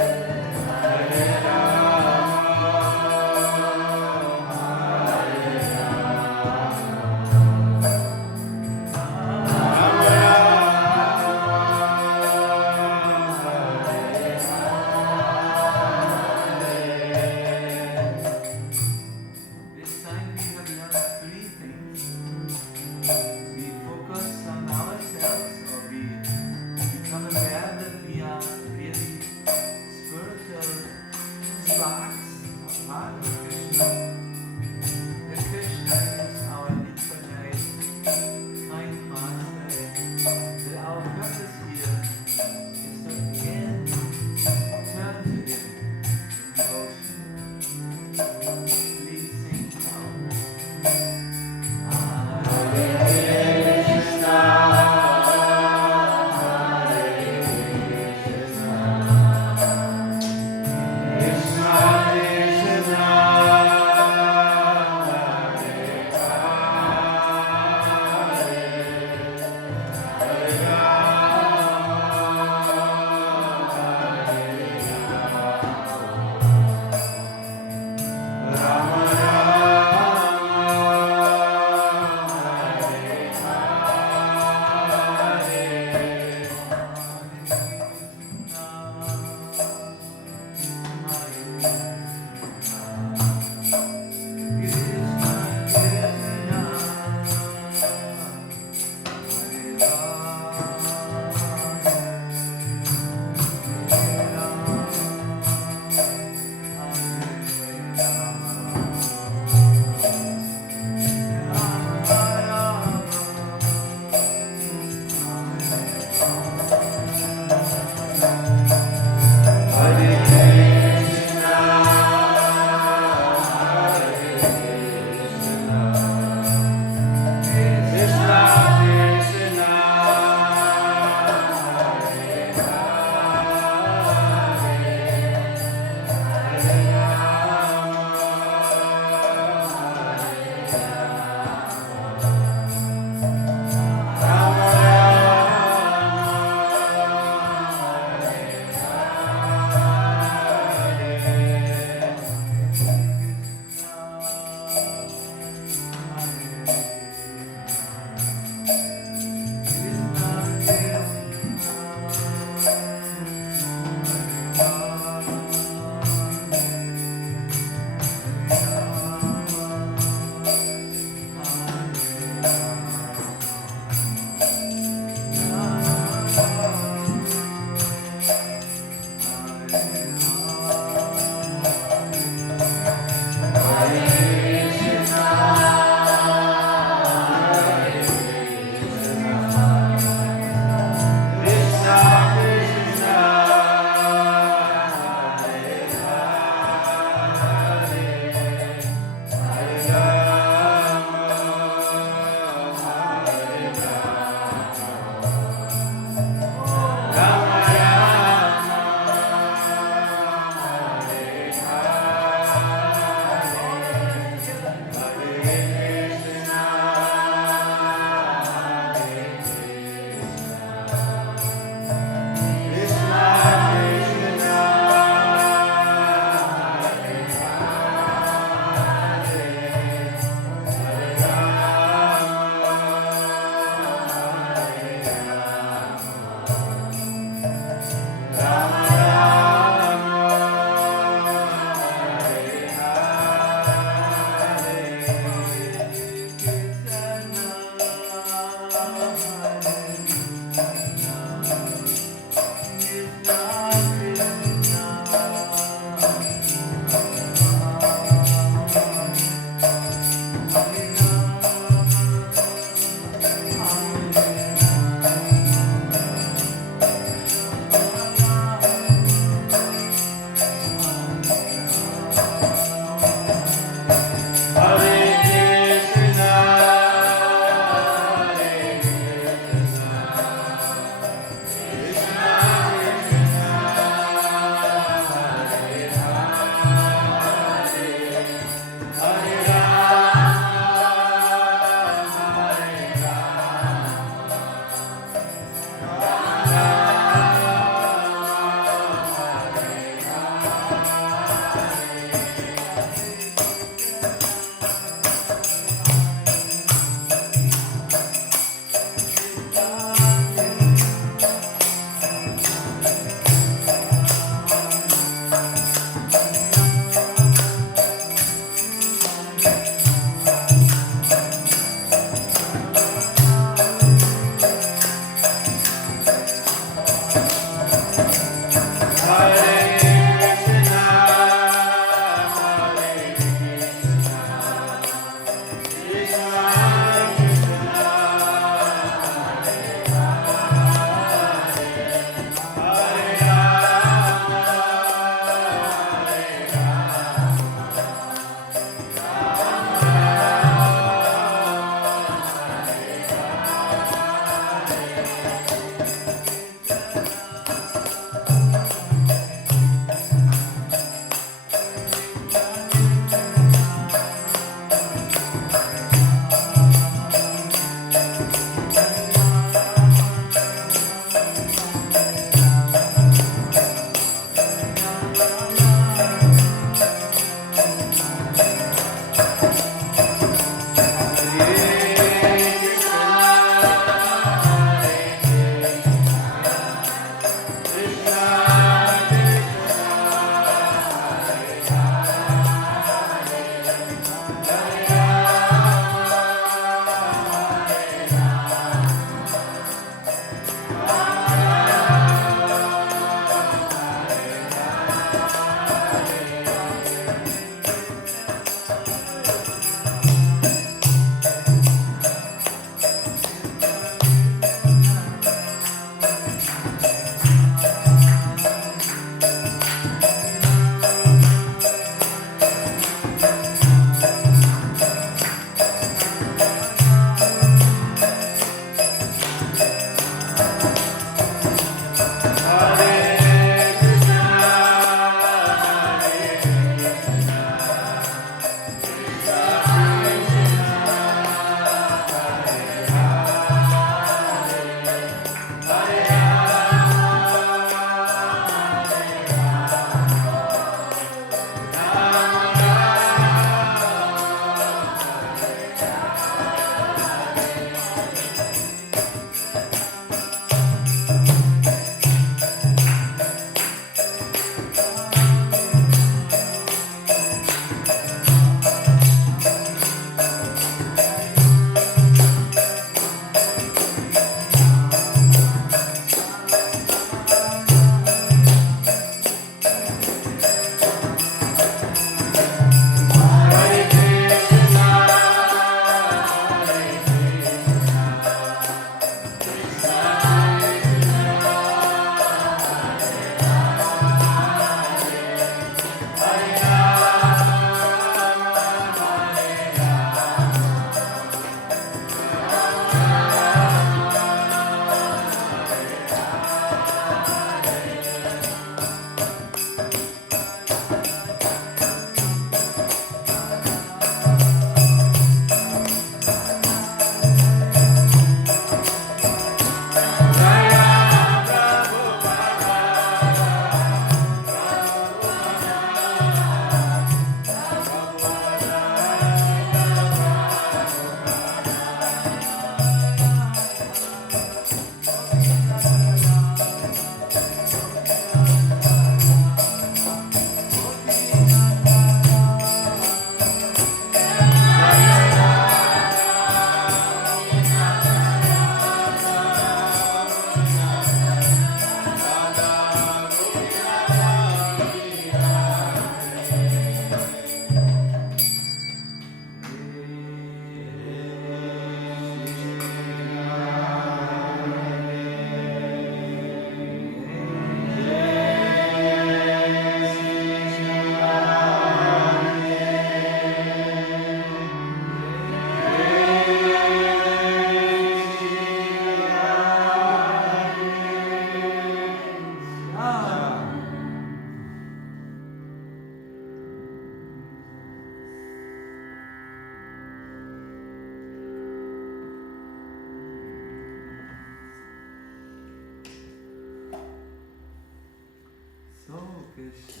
Radhadesh.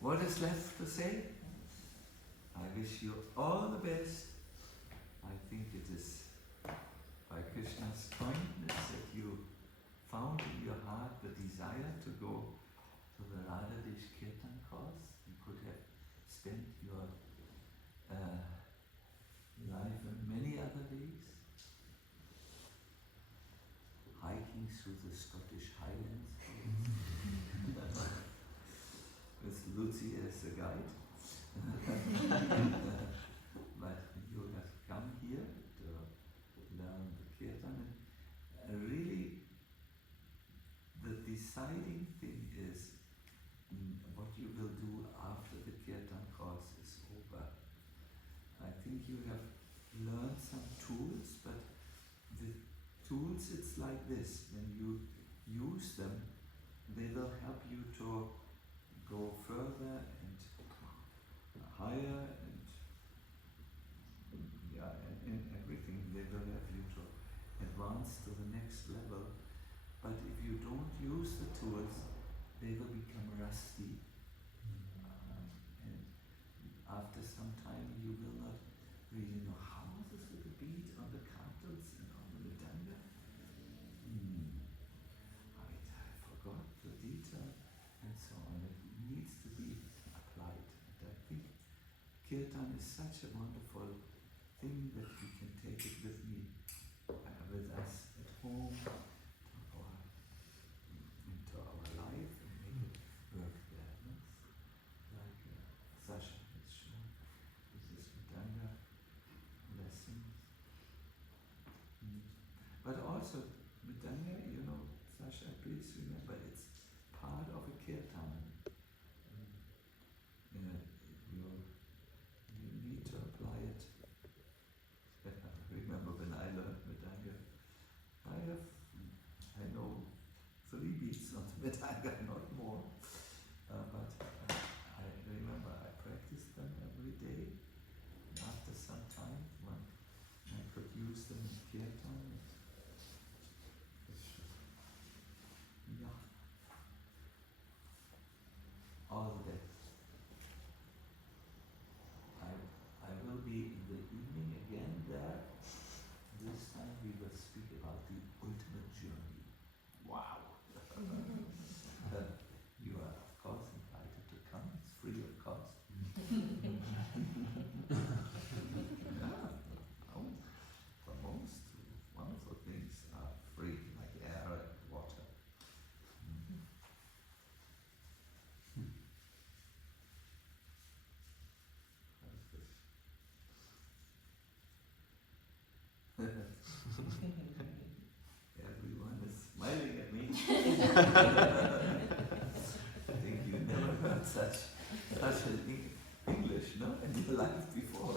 What is left to say? I wish you all the best. I think it is by Krishna's kindness that you found in your heart the desire to go to the Radhadesh Kirtan course. You could have spent your life in many other ways, hiking through the Scottish Highlands with Lucy as a guide. But you have come here to learn the Kirtan, and really the deciding thing is what you will do after the Kirtan course is over. I think you have learned some tools, but the tools, it's like this: when you use them, they will help you to go further and higher, and in everything they will help you to advance to the next level. But if you don't use the tools, they will become rusty, and after some time you will not really know how was this with the beat on the cantles and on the mridanga. I forgot the detail and so on. It needs to be applied. And I think Kirtan is such a wonderful thing that we can take it with us at home, into our life, and make it work there. No? Like Sasha has shown with this mridanga lessons. But also mridanga, Sasha, please remember, it's part of a kirtan. You need to apply it. Remember when I learned mridanga, I know 3 beats on the mridanga, not more. But I remember I practiced them every day. And after some time, when I could use them in kirtan, all the best. I will be in the evening again there. This time we will speak about the ultimate journey. Wow! You are of course invited to come. It's free of cost. For most wonderful things are free, like air and water. Everyone is smiling at me. I think you never heard such an English, no, in your life before.